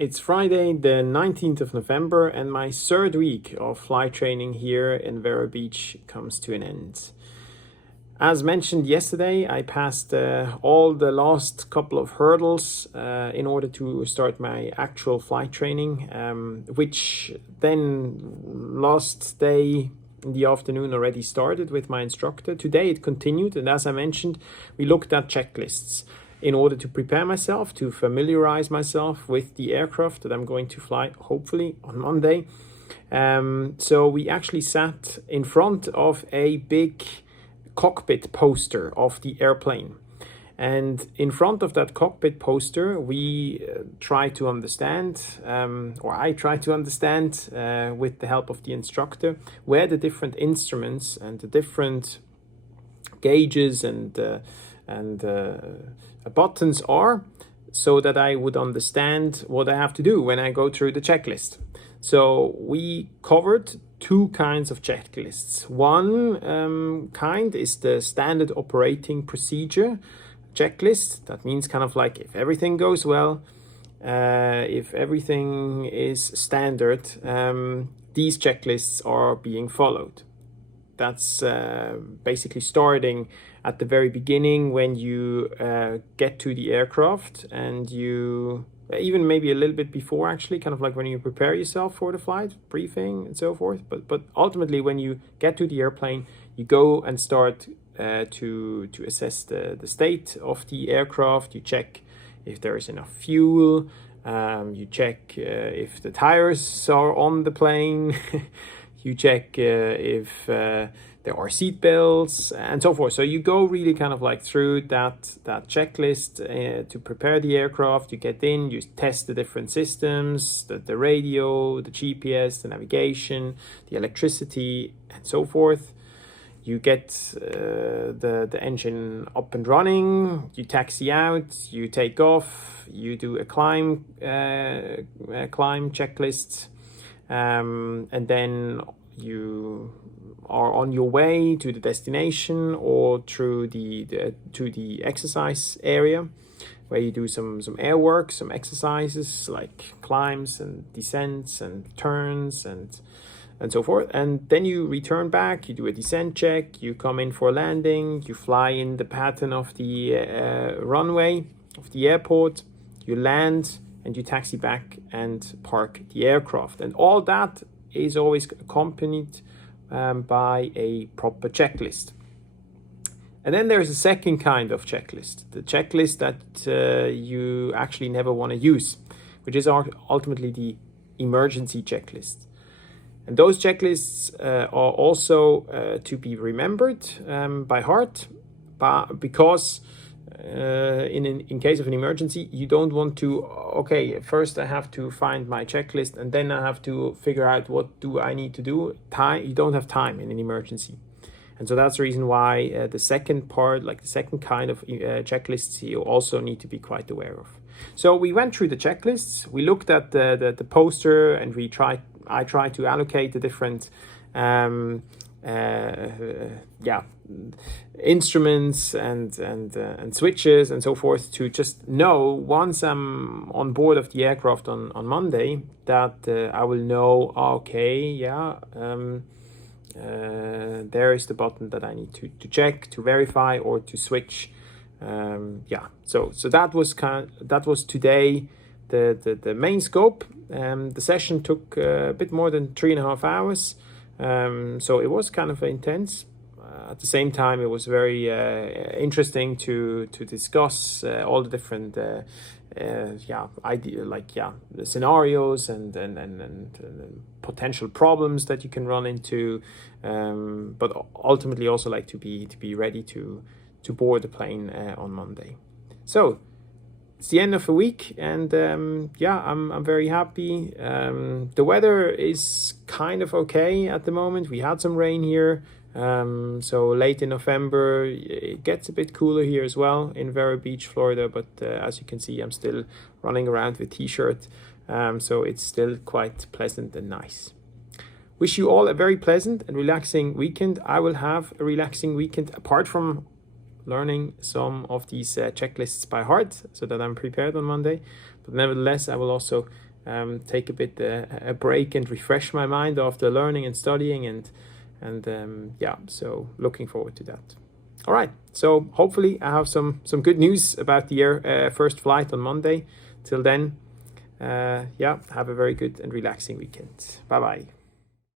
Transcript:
It's Friday, the 19th of November, and my third week of flight training here in Vero Beach comes to an end. As mentioned yesterday, I passed all the last couple of hurdles in order to start my actual flight training, which then last day in the afternoon already started with my instructor. Today it continued, and as I mentioned, we looked at checklists in order to prepare myself, to familiarize myself with the aircraft that I'm going to fly, hopefully on Monday. So we actually sat in front of a big cockpit poster of the airplane. And in front of that cockpit poster, we try to understand, or I try to understand with the help of the instructor, where the different instruments and the different gauges and buttons are, so that I would understand what I have to do when I go through the checklist. So we covered two kinds of checklists. One kind is the standard operating procedure checklist. That means kind of like if everything goes well, if everything is standard, these checklists are being followed. That's basically starting at the very beginning when you get to the aircraft, and you even maybe a little bit before, actually, kind of like when you prepare yourself for the flight, briefing and so forth. But ultimately, when you get to the airplane, you go and start to assess the state of the aircraft. You check if there is enough fuel. You check if the tires are on the plane. You check if there are seat belts and so forth. So you go really kind of like through that checklist to prepare the aircraft. You get in, you test the different systems, the radio, the GPS, the navigation, the electricity, and so forth. You get the engine up and running, you taxi out, you take off, you do a climb checklist, and then you are on your way to the destination or through to the exercise area, where you do some air work, some exercises like climbs and descents and turns and so forth. And then you return back, you do a descent check, you come in for a landing, you fly in the pattern of the runway of the airport, you land, and you taxi back and park the aircraft. And all that is always accompanied by a proper checklist. And then there's a second kind of checklist, the checklist that you actually never want to use, which is ultimately the emergency checklist. And those checklists are also to be remembered by heart, because in case of an emergency, you don't want to, okay, first I have to find my checklist and then I have to figure out what do I need to do. You don't have time in an emergency. And so that's the reason why the second part, like the second kind of checklists, you also need to be quite aware of. So we went through the checklists, we looked at the poster, and I tried to allocate the different instruments and switches and so forth, to just know once I'm on board of the aircraft on Monday that I will know, there is the button that I need to check, to verify, or to switch. So that was today the main scope. The session took a bit more than 3.5 hours. So it was kind of intense. At the same time, it was very interesting to discuss all the different the scenarios and potential problems that you can run into, but ultimately also like to be ready to board the plane on Monday. So it's the end of a week, and I'm very happy. The weather is kind of okay at the moment. We had some rain here, so late in November. It gets a bit cooler here as well in Vero Beach, Florida, but as you can see, I'm still running around with t-shirt, so it's still quite pleasant and nice. Wish you all a very pleasant and relaxing weekend. I will have a relaxing weekend apart from learning some of these checklists by heart, so that I'm prepared on Monday. But nevertheless, I will also take a bit a break and refresh my mind after learning and studying, and yeah, so looking forward to that. All right, so hopefully I have some good news about the first flight on Monday. Till then, yeah, have a very good and relaxing weekend. Bye bye.